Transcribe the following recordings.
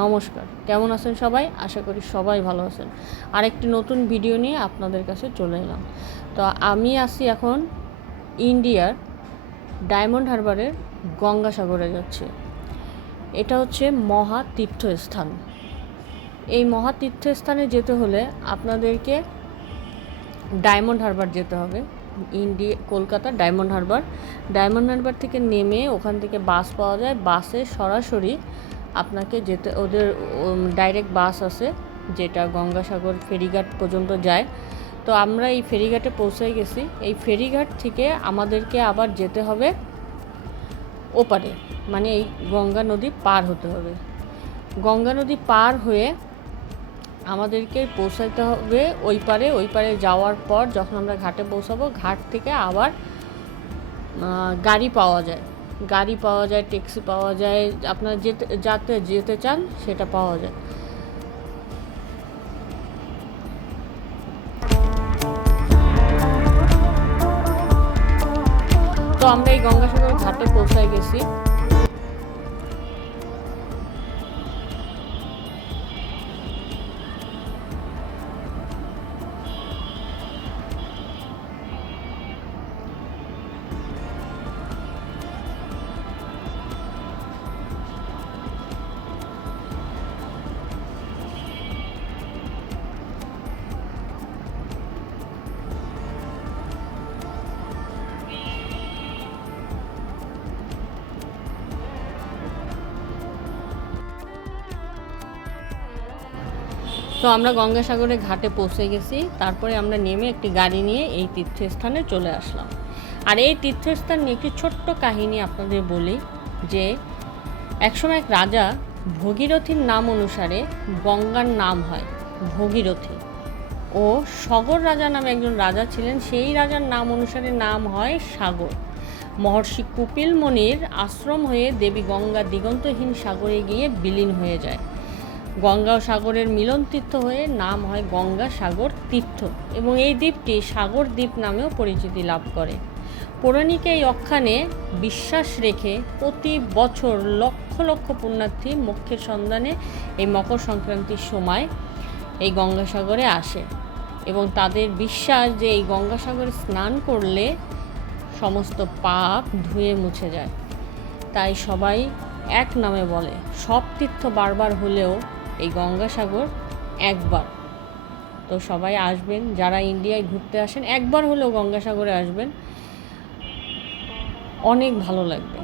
নমস্কার। কেমন আছেন সবাই? আশা করি সবাই ভালো আছেন। আরেকটি নতুন ভিডিও নিয়ে আপনাদের কাছে চলে এলাম। তো আমি আছি এখন ইন্ডিয়ার ডায়মন্ড হারবারের গঙ্গাসাগরে যাচ্ছি। এটা হচ্ছে মহা তীর্থস্থান। এই মহা তীর্থস্থানে যেতে হলে আপনাদেরকে ডায়মন্ড হারবার যেতে হবে। ইন্ডিয়া কলকাতা ডায়মন্ড হারবার। ডায়মন্ড হারবার থেকে নেমে ওখান থেকে বাস পাওয়া যায়। বাসে সরাসরি আপনাকে যেতে, ওদের ডাইরেক্ট বাস আছে, যেটা গঙ্গাসাগর ফেরিঘাট পর্যন্ত যায়। তো আমরা এই ফেরিঘাটে পৌঁছে গেছি। এই ফেরিঘাট থেকে আমাদেরকে আবার যেতে হবে ওপারে মানে এই গঙ্গা নদী পার হতে হবে। গঙ্গা নদী পার হয়ে আমাদেরকে পৌঁছাতে হবে ওই পারে। ওই পারে যাওয়ার পর যখন আমরা ঘাটে পৌঁছাবো, ঘাট থেকে আবার গাড়ি পাওয়া যায়। গাড়ি পাওয়া যায়, ট্যাক্সি পাওয়া যায়, আপনার যেতে, যাতে যেতে চান সেটা পাওয়া যায়। তো আমরা এই গঙ্গাসাগর ঘাটে পৌঁছায় গেছি। তো আমরা গঙ্গাসাগরের ঘাটে পৌঁছে গেছি। তারপরে আমরা নেমে একটি গাড়ি নিয়ে এই তীর্থস্থানে চলে আসলাম। আর এই তীর্থস্থান নিয়ে একটি ছোট্ট কাহিনী আপনাদের বলি যে, একসময় এক রাজা ভগীরথীর নাম অনুসারে গঙ্গার নাম হয়, ভগীরথী। ও সগর রাজা নামে একজন রাজা ছিলেন, সেই রাজার নাম অনুসারে নাম হয় সাগর। মহর্ষি কুপিল মনির আশ্রম হয়ে দেবী গঙ্গা দিগন্তহীন সাগরে গিয়ে বিলীন হয়ে যায়। গঙ্গা সাগরের মিলন তীর্থ হয়ে নাম হয় গঙ্গা সাগর তীর্থ এবং এই দ্বীপটি সাগর দ্বীপ নামেও পরিচিতি লাভ করে। পৌরাণিক এই অক্ষানে বিশ্বাস রেখে প্রতি বছর লক্ষ লক্ষ পুণ্যার্থী মোক্ষের সন্ধানে এই মকর সংক্রান্তির সময় এই গঙ্গাসাগরে আসে এবং তাদের বিশ্বাস যে এই গঙ্গাসাগরে স্নান করলে সমস্ত পাপ ধুয়ে মুছে যায়। তাই সবাই এক নামে বলে, সব তীর্থ বারবার হলেও এই গঙ্গাসাগর একবার। তো সবাই আসবেন, যারা ইন্ডিয়ায় ঘুরতে আসেন, একবার হলেও গঙ্গাসাগরে আসবেন। অনেক ভালো লাগবে।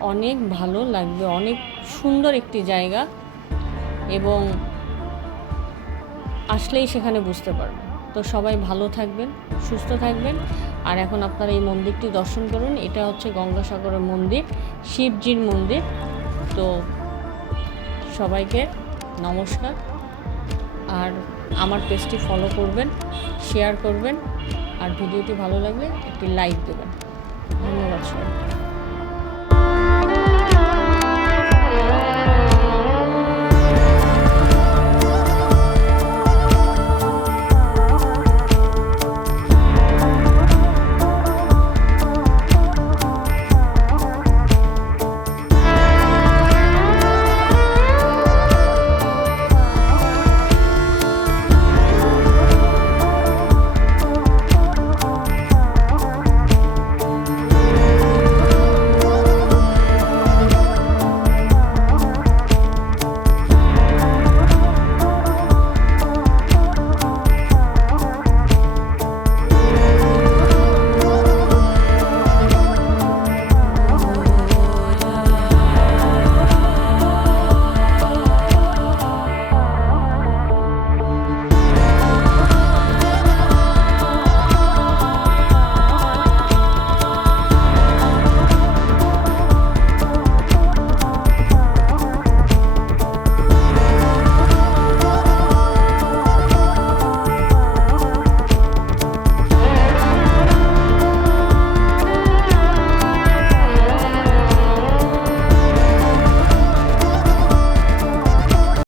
অনেক ভালো লাগবে, অনেক সুন্দর একটি জায়গা এবং আসলেই সেখানে বুঝতে পারবেন। তো সবাই ভালো থাকবেন, সুস্থ থাকবেন। আর এখন আপনারা এই মন্দিরটি দর্শন করুন। এটা হচ্ছে গঙ্গাসাগরের মন্দির, শিবজির মন্দির। তো সবাইকে নমস্কার। আর আমার পেজটি ফলো করবেন শেয়ার করবেন, আর ভিডিওটি ভালো লাগলে একটি লাইক দেবেন। ধন্যবাদ সবাই